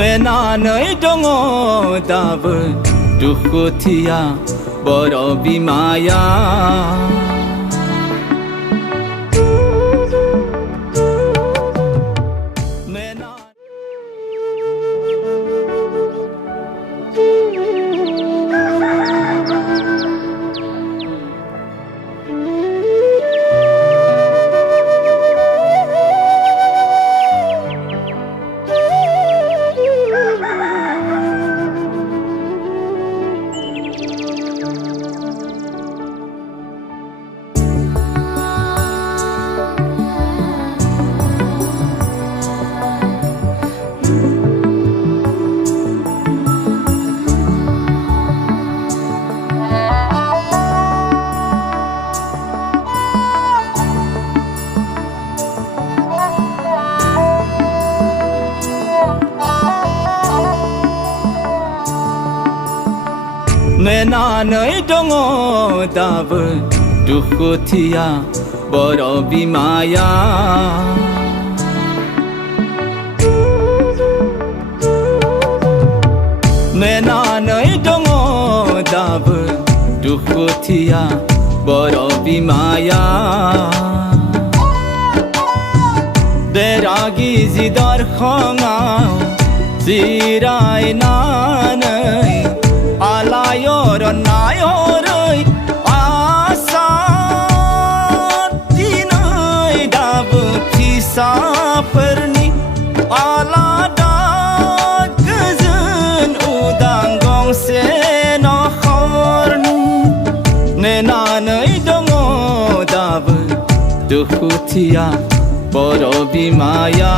नेनानै दङ दाबो दुखुथिया बर' बिमाया नेनानै दङ दाबो दुखुथिया बर' बिमाया नेनानै दङ दाबो दुखुथिया बर' बिमाया देरागि जि दरखङाव जिरायनानै आलायर नायरै आसार दिनै दाबो फिसाफोरनि आलादा गोजोन उदां गंसे नखरनि नेनानै दङ दाबो दुखुथिया बर' बिमाया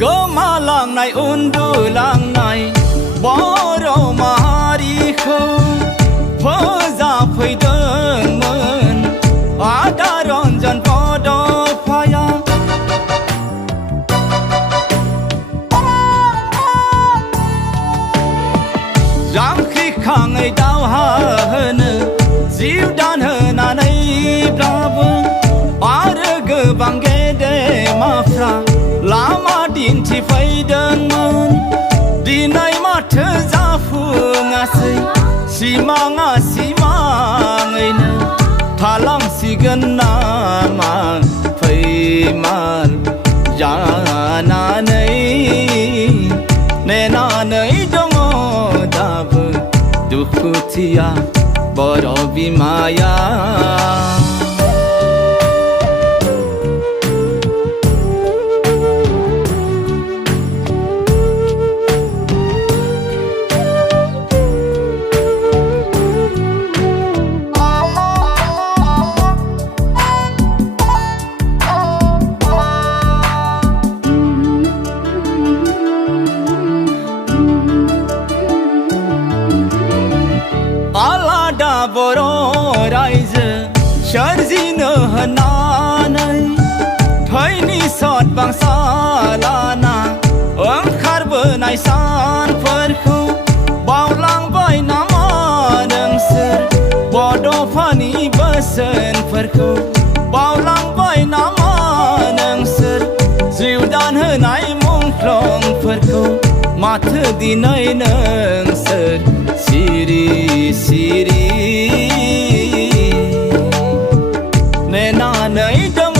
गोमालांनाय उन्दुलांनाय बर' माहारिखौ फोजाफैदोंमोन आदा रन्जन बड'फाया जांख्रिखाङै दावहा होनो जिउ दान होनानैब्लाबो आरो गोबां गेदेमाफ्रा लामा दिन्थिफैदोंमोन दिनै माथो जाफुङासै सिमाङा सिमाङैनो थालांसिगोन नामा फैमाल जानानै नेनानै दङ दाबो दुखुथिया बर' बिमाया आलादा बर' रायजो सोरजिनो होननानै थैनि सतबांसा लाना ओंखारबोनाय सानफोरखौ बावलांबाय नामा नोंसोर बड'फानि बोसोनफोरखौ बावलांबाय नामा नोंसोर जिउ दान होनाय मुंख्लंफोरखौ माथो दिनै नोंसोर सिरि सिरि नेनानै दङ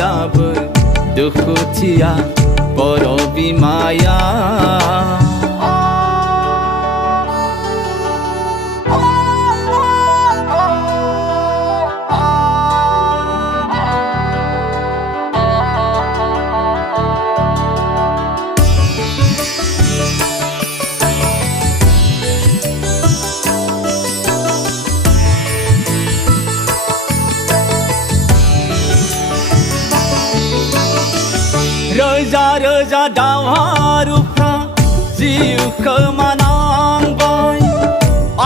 दाबो दुखुथिया बर' बिमाया रोजा दावहारुफ्रा जिउ खोमानांबाय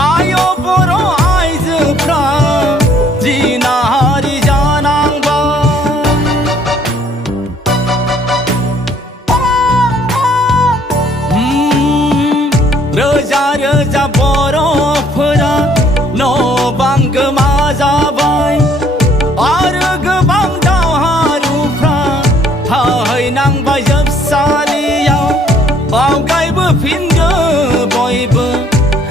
आय बर' आइजोफ्रा जिनाहारि जानांबाय रोजा रोजा बर'फोरा न' बां गोमा जाबाय आरो गोबां दावहारुफ्रा थाहैनांबाय जोबसालियाव आवगायबोफिनदो बयबो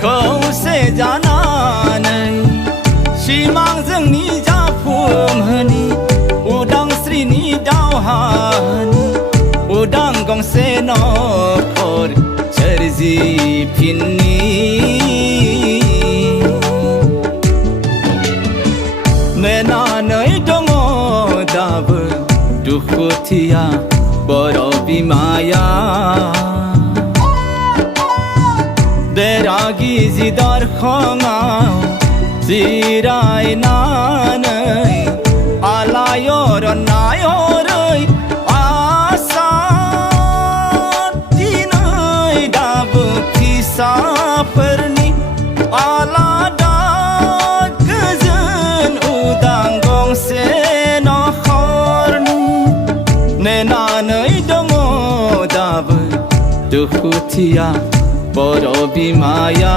खौसे जानानै सिमां जोंनि जाफुंहोनि उदांस्रिनि दावहानि उदां गंसे न'खर सोरजिफिननि नेनानै दङ दाबो दुखुथिया बर' बिमाया बेरागि जि दरखङाव जिरायनानै आलायरन नायहरै आसान दिनै दाबो फिसाफोरनि आलादा गोजोन उदां गंसे न'खरनि नेनानै दङ दाबो दुखुथिया बर' बिमाया